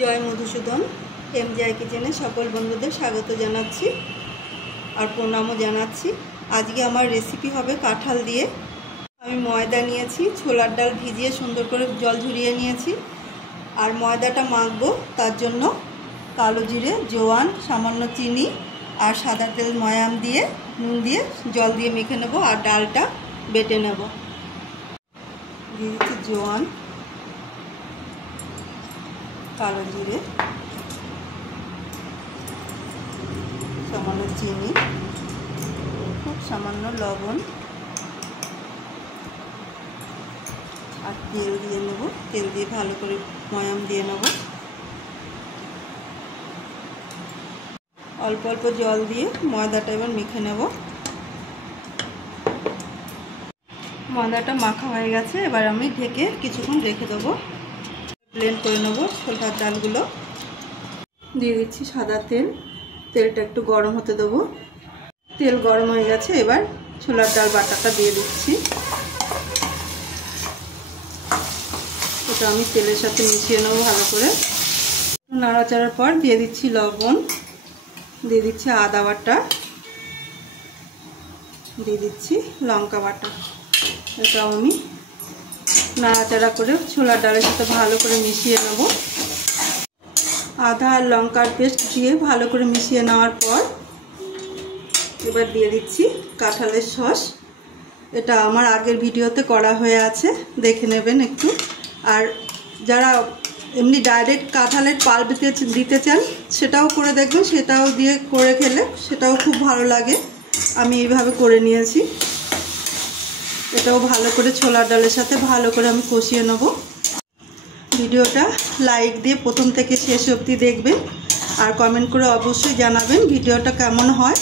জয় Madhusudan MgI কিচেনে সকল বন্ধুদের স্বাগত জানাচ্ছি আর প্রণামও জানাচ্ছি। আজকে আমার রেসিপি হবে কাঁঠাল দিয়ে। আমি ময়দা নিয়েছি, ছোলার ডাল ভিজিয়ে সুন্দর করে জল ঝরিয়ে নিয়েছি। আর ময়দাটা মাখবো, তার জন্য কালো জিরে, জোয়ান, সামান্য চিনি আর সাদা তেল ময়াম দিয়ে নুন দিয়ে জল দিয়ে মেখে নেব আর ডালটা বেটে নেব। দিয়ে দিচ্ছি জোয়ান, কালো জিরে, সামান্য চিনি, খুব সামান্য লবণ আর তেল দিয়ে নেব। তেল দিয়ে ভালো করে ময়াম দিয়ে নেব। অল্প অল্প জল দিয়ে ময়দাটা এবার মেখে নেব। ময়দাটা মাখা হয়ে গেছে, এবার আমি ঢেকে কিছুক্ষণ রেখে দেবো। ব্লেন্ড করে নেব ছোলার ডালগুলো। দিয়ে দিচ্ছি সাদা তেল, তেলটা একটু গরম হতে দেবো। তেল গরম হয়ে গেছে, এবার ছোলার ডাল বাটাটা দিয়ে দিচ্ছি। এটা আমি তেলের সাথে মিশিয়ে নেবো ভালো করে। নাড়াচাড়ার পর দিয়ে দিচ্ছি লবণ, দিয়ে দিচ্ছি আদা বাটা, দিয়ে দিচ্ছি লঙ্কা বাটা। এটাও আমি নাড়াচাড়া করে ছোলার ডালের সাথে ভালো করে মিশিয়ে নেব। আদা আর লঙ্কার পেস্ট দিয়ে ভালো করে মিশিয়ে নেওয়ার পর এবার দিয়ে দিচ্ছি কাঁঠালের সস। এটা আমার আগের ভিডিওতে করা হয়ে আছে, দেখে নেবেন একটু। আর যারা এমনি ডাইরেক্ট কাঁঠালের পাল্প দিতে চান সেটাও করে দেখবেন, সেটাও দিয়ে করে খেলে সেটাও খুব ভালো লাগে। আমি এইভাবে করে নিয়েছি। এটাও ভালো করে ছোলার ডালের সাথে ভালো করে আমি কষিয়ে নেব। ভিডিওটা লাইক দিয়ে প্রথম থেকে শেষ অবধি দেখবেন আর কমেন্ট করে অবশ্যই জানাবেন ভিডিওটা কেমন হয়।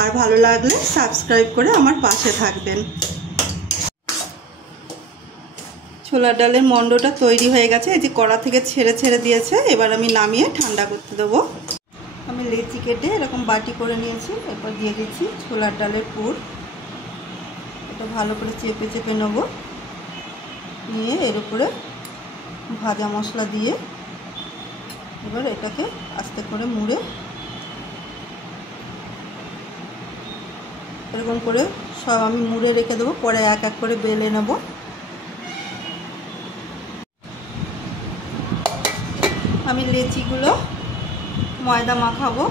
আর ভালো লাগলে সাবস্ক্রাইব করে আমার পাশে থাকবেন। ছোলার ডালের মন্ডটা তৈরি হয়ে গেছে, এই যে কড়া থেকে ছেড়ে ছেড়ে দিয়েছে। এবার আমি নামিয়ে ঠান্ডা করতে দেবো। আমি লেচি কেটে এরকম বাটি করে নিয়েছি। এরপর দিয়ে দিচ্ছি ছোলার ডালের পুর। এটা ভালো করে চেপে চেপে নেব। নিয়ে এর উপরে ভাজা মশলা দিয়ে এবার এটাকে আস্তে করে মুড়ে এরকম করে সব আমি মুড়ে রেখে দেবো। পরে এক এক করে বেলে নেব। আমি লেচিগুলো ময়দা মাখাবো।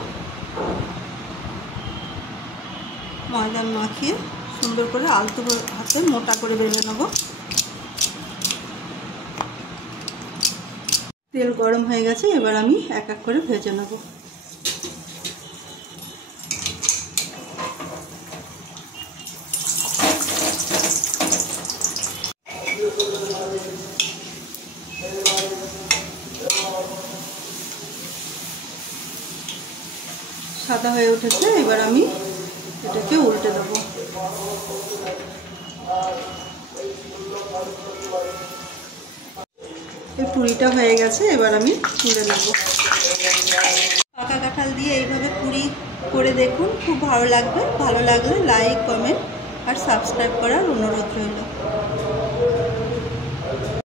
ময়দা মাখিয়ে সুন্দর করে আলতো হাতে মোটা করে বেলে নেব। তেল গরম হয়ে গেছে, এবার আমি এক এক করে ভেজে নেব। সাদা হয়ে উঠেছে, এবার আমি এটাকে উল্টে দেব। এই পুরিটা হয়ে গেছে, এবার আমি তুলে নেব। পাকা কাঁঠাল দিয়ে এইভাবে পুরি করে দেখুন, খুব ভালো লাগবে। ভালো লাগলে লাইক, কমেন্ট আর সাবস্ক্রাইব করার অনুরোধ রইল।